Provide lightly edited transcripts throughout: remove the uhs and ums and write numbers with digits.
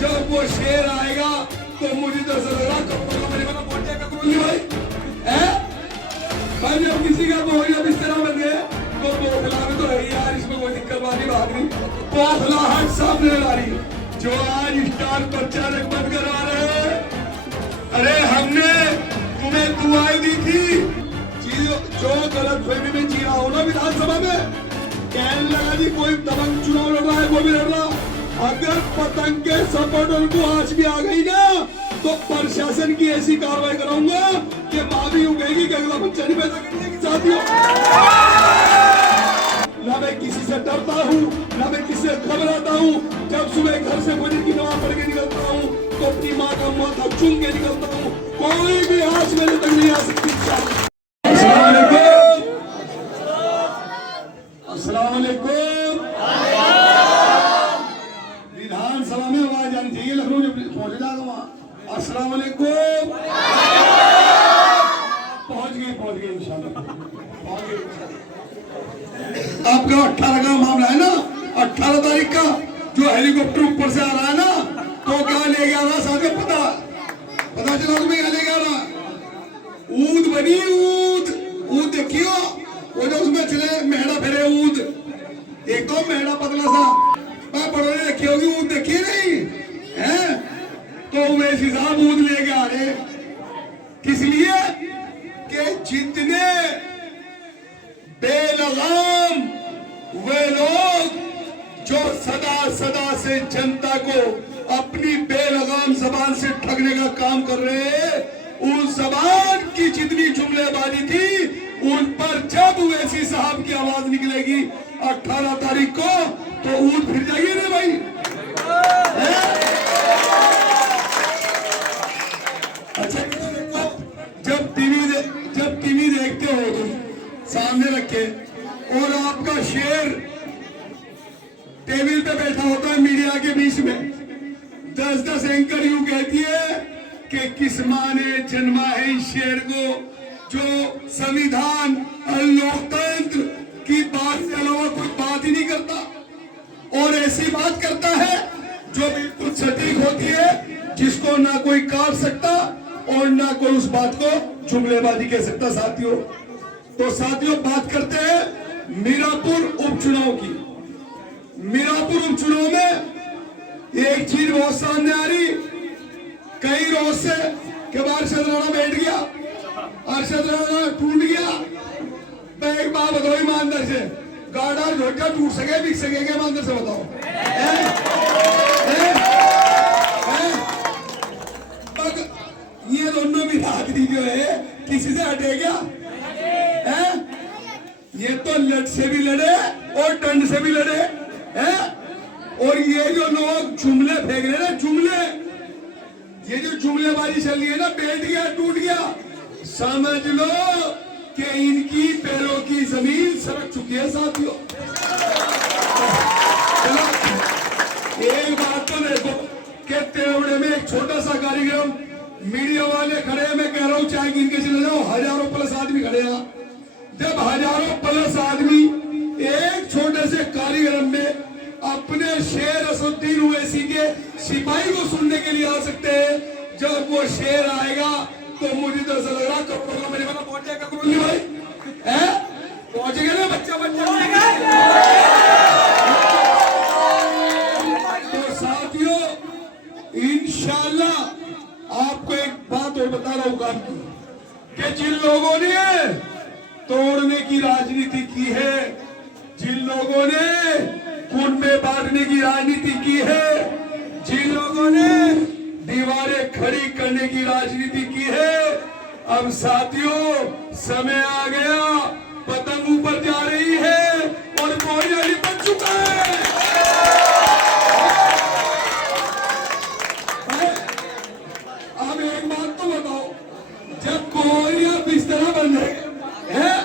जब वो शेर आएगा तो मुझे तो ऐसा लग रहा कपड़ों का मेरे वाला पहुंचे का करोली भाई है भाई। जब किसी का बोरिया बिस्तर बन गए तो बोखला में तो है यार, इसमें कोई दिक्कत वाली बात नहीं। बोखलाहट सामने आ रही जो आज स्टार प्रचारक बंद करवा रहे हैं। अरे हमने तुम्हें दुआएं दी थी, जो गलत फहमी में जी रहा हो ना विधानसभा में, कहने लगा जी कोई दबंग चुनाव लड़ रहा है वो भी लड़ रहा। अगर पतंग के सपोर्टर को आज भी आ गई ना तो प्रशासन की ऐसी कार्रवाई कराऊंगा कि माँ भी उगेगी कि अगला बच्चा नहीं पैदा करने की साथियों। ना मैं किसी से डरता हूँ ना मैं किसी से घबराता हूँ। जब सुबह घर से फजर की नमाज पढ़ के निकलता हूँ तो अपनी माँ का माथा चूम के निकलता हूँ। कोई भी आज मेरे तक नहीं आ सकती। विधानसभा में आवाज आनी चाहिए, लखनऊ जब पहुंच जाएगा वहां अस्सलाम वालेकुम पहुंच गई इंशाल्लाह पहुंच गई। आपका 18 का मामला है ना, 18 तारीख का जो हेलीकॉप्टर ऊपर से आ रहा है ना, तो क्या ले गया रहा साथ में पता चला तुम्हें क्या ले गया रहा? ऊद बनी ऊद देखियो वो जो उसमें चले मेहड़ा फिरे ऊद, एक तो मेहड़ा पतला सा मैं बड़ों ने रखी होगी, ऊद देखी नहीं है तो वैसी साहब ऊद ले गया रहे। किस लिए कि जितने बेलगाम वे लोग जो सदा से जनता को अपनी बेलगाम जबान से ठगने का काम कर रहे हैं, उस जबान की जितनी जुमलेबाजी थी उन पर जब वैसी साहब की आवाज निकलेगी 18 तारीख को तो ऊँट फिर जाइए रे भाई। अच्छा जब टीवी देखते हो तुम सामने रखे और आपका शेर टेबल पे बैठा होता है मीडिया के बीच में, 10 एंकर यूं कहती है कि किस माँ ने जन्मा है इस शेर को जो संविधान और लोकतंत्र की बात के अलावा कोई बात ही नहीं करता और ऐसी बात करता है जो बिल्कुल सटीक होती है, जिसको ना कोई काट सकता और ना कोई उस बात को जुमलेबाजी कह सकता। साथियों बात करते हैं मीरापुर उपचुनाव की। मीरापुर उपचुनाव में एक चीज बहुत सामने आ रही, कई रोज से के बाद अरशद राणा बैठ गया, अरशद राणा टूट गया। मैं एक बात बताओ ईमानदार से, गाड़ा झोटा टूट सके बिक सकेगा ईमानदार से बताओ? ये दोनों बिरादरी जो है किसी से हटे क्या है? ये तो लट से भी लड़े और डंड से भी लड़े हैं। और ये जो लोग जुमले फेंक रहे ना जुमले, ये जो जुमलेबाजी चल रही है ना, बैठ गया टूट गया, समझ लो कि इनकी पैरों की जमीन सरक चुकी है साथियों। चलो एक बात तो देखो कि तेवड़े में एक छोटा सा कार्यक्रम, मीडिया वाले खड़े, मैं कह रहा हूं चाय गिन के चले जाओ, हजारों प्लस आदमी खड़े हैं। जब हजारों प्लस आदमी एक छोटे से कार्यक्रम में अपने शेर असुद्दीन ओवैसी के सिपाही को सुनने के लिए आ सकते हैं, जब वो शेर आएगा तो मुझे तो ऐसा लग रहा कपड़ों का मेरे वाला पहुंचे का करोली भाई है, पहुंचेगा ना बच्चा तो साथियों इंशाल्लाह आपको एक बात और बता रहा हूं काम की, कि जिन लोगों ने तोड़ने की राजनीति की है, जिन लोगों ने खून में बांटने की राजनीति की है, जिन लोगों ने दीवारें खड़ी करने की राजनीति की है, अब साथियों समय आ गया, पतंग ऊपर जा रही है और कोयला लिपट चुका है। अब एक बात तो बताओ, जब कोयला बिस्तरा बन गए हैं,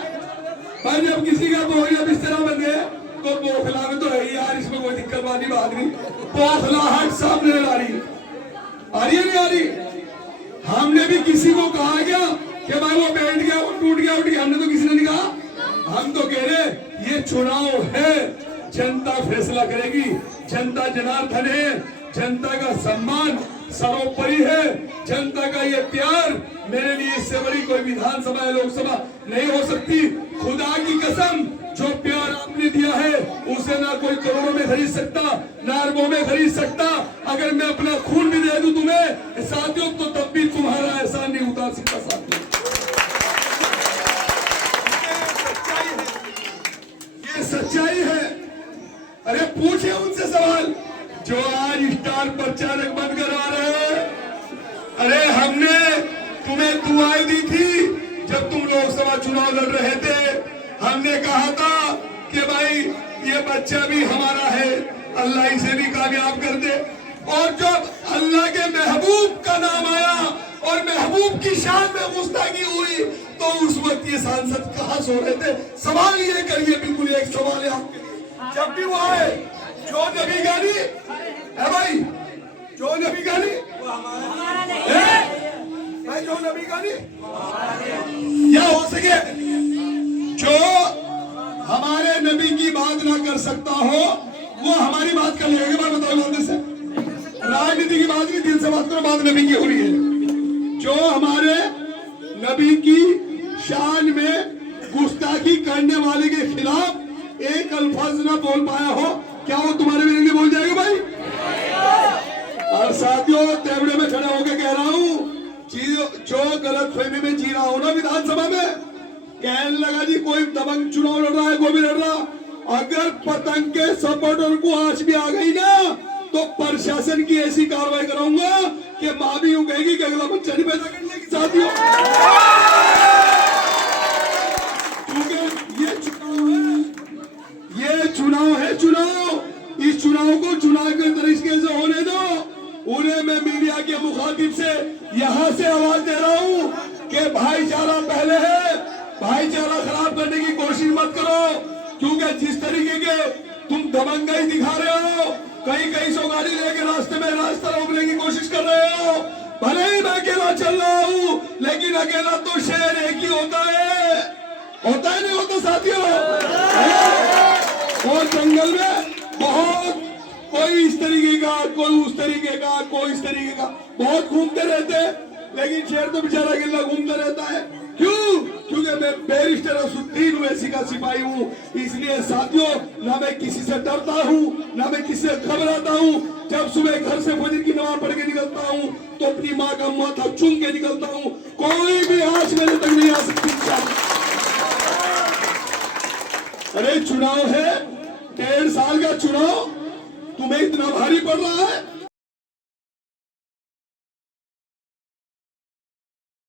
जब किसी का कोयला बिस्तरा बन गए तो बोखला में तो है यार, इसमें कोई दिक्कत वाली बात नहीं। बोखलाहट सामने आ रही है नहीं आ रही? हमने भी किसी को कहा क्या कि भाई वो बैठ गया वो टूट गया उठ गया, हमने तो किसी ने नहीं कहा। हम तो कह रहे ये चुनाव है, जनता फैसला करेगी, जनता जनार्दन है, जनता का सम्मान सर्वोपरि है। जनता का ये प्यार मेरे लिए इससे बड़ी कोई विधानसभा या लोकसभा नहीं हो सकती। खुदा की कसम, जो प्यार आपने दिया है उसे ना कोई करोड़ों में खरीद सकता, ना अरबों में खरीद सकता। अगर मैं अपना खून भी दे दूं तुम्हें साथियों, तो तब भी तुम्हारा एहसान नहीं उतार सकता साथियों। ये सच्चाई है। अरे पूछे उनसे सवाल जो आज स्टार प्रचारक बन करवा रहे हैं। अरे हमने तुम्हें दुआएं दी थी जब तुम लोकसभा चुनाव लड़ रहे थे। हमने कहा था कि भाई ये बच्चा भी हमारा है, अल्लाह इसे भी कामयाब कर दे। और जब अल्लाह के महबूब का नाम आया और महबूब की शान में गुस्ताखी हुई तो उस वक्त ये सांसद कहाँ सो रहे थे। सवाल ये करिए, बिल्कुल एक सवाल है आपके लिए, जब भी वो आए जो नबी गानी है भाई, जो नबी गानी है, जो नबी गानी या हो सके जो हमारे नबी की बात ना कर सकता हो वो हमारी बात कर लेगा। बात बताओ ईमानदारी से, राजनीति की बात नहीं, दिल से बात करो, बात नबी की हो रही है। जो हमारे नबी की शान में गुस्ताखी करने वाले के खिलाफ एक अल्फाज ना बोल पाया हो, क्या वो तुम्हारे मेरे लिए बोल जाएगा भाई? और साथियों, तेवड़े में खड़ा होकर कह रहा हूं, जो गलत फहमी में जी रहा हो ना विधानसभा में, कहने लगा जी कोई दबंग चुनाव लड़ रहा है, कोई भी लड़ रहा। अगर पतंग के सपोर्टर को आंच भी आ गई ना तो प्रशासन की ऐसी कार्रवाई कराऊंगा कि मां भी यूं कहेगी कि अगला बच्चा नहीं पैदा करने की। साथियों, क्योंकि ये चुनाव है, चुनाव, इस चुनाव को चुनाव के तरीके से होने दो। उन्हें मैं मीडिया के मुखातिब से यहां से आवाज दे रहा हूं कि भाईचारा पहले है, भाईचारा खराब करने की कोशिश मत करो। क्योंकि जिस तरीके के तुम दबंगाई दिखा रहे हो, कहीं कहीं सौ गाड़ी लेके रास्ते में रास्ता रोकने की कोशिश कर रहे हो। भले ही मैं अकेला चल रहा हूं, लेकिन अकेला तो शेर एक ही होता है नहीं होता साथियों? और जंगल में बहुत कोई इस तरीके का, कोई उस तरीके का, कोई इस तरीके का, बहुत घूमते रहते हैं। लेकिन शेर तो बेचारा अकेला घूमता रहता है। क्यों? क्योंकि मैं बैरिस्टर असुद्दीन ओवैसी का सिपाही हूँ। इसलिए साथियों, ना मैं किसी से डरता हूँ, ना मैं किसी से घबराता हूँ। जब सुबह घर से फजर की नमाज पढ़ के निकलता हूँ तो अपनी माँ का माथा चूम के निकलता हूँ। कोई भी आज मेरे तक नहीं आ सकती। अरे चुनाव है, 1.5 साल का चुनाव तुम्हें इतना भारी पड़ रहा है?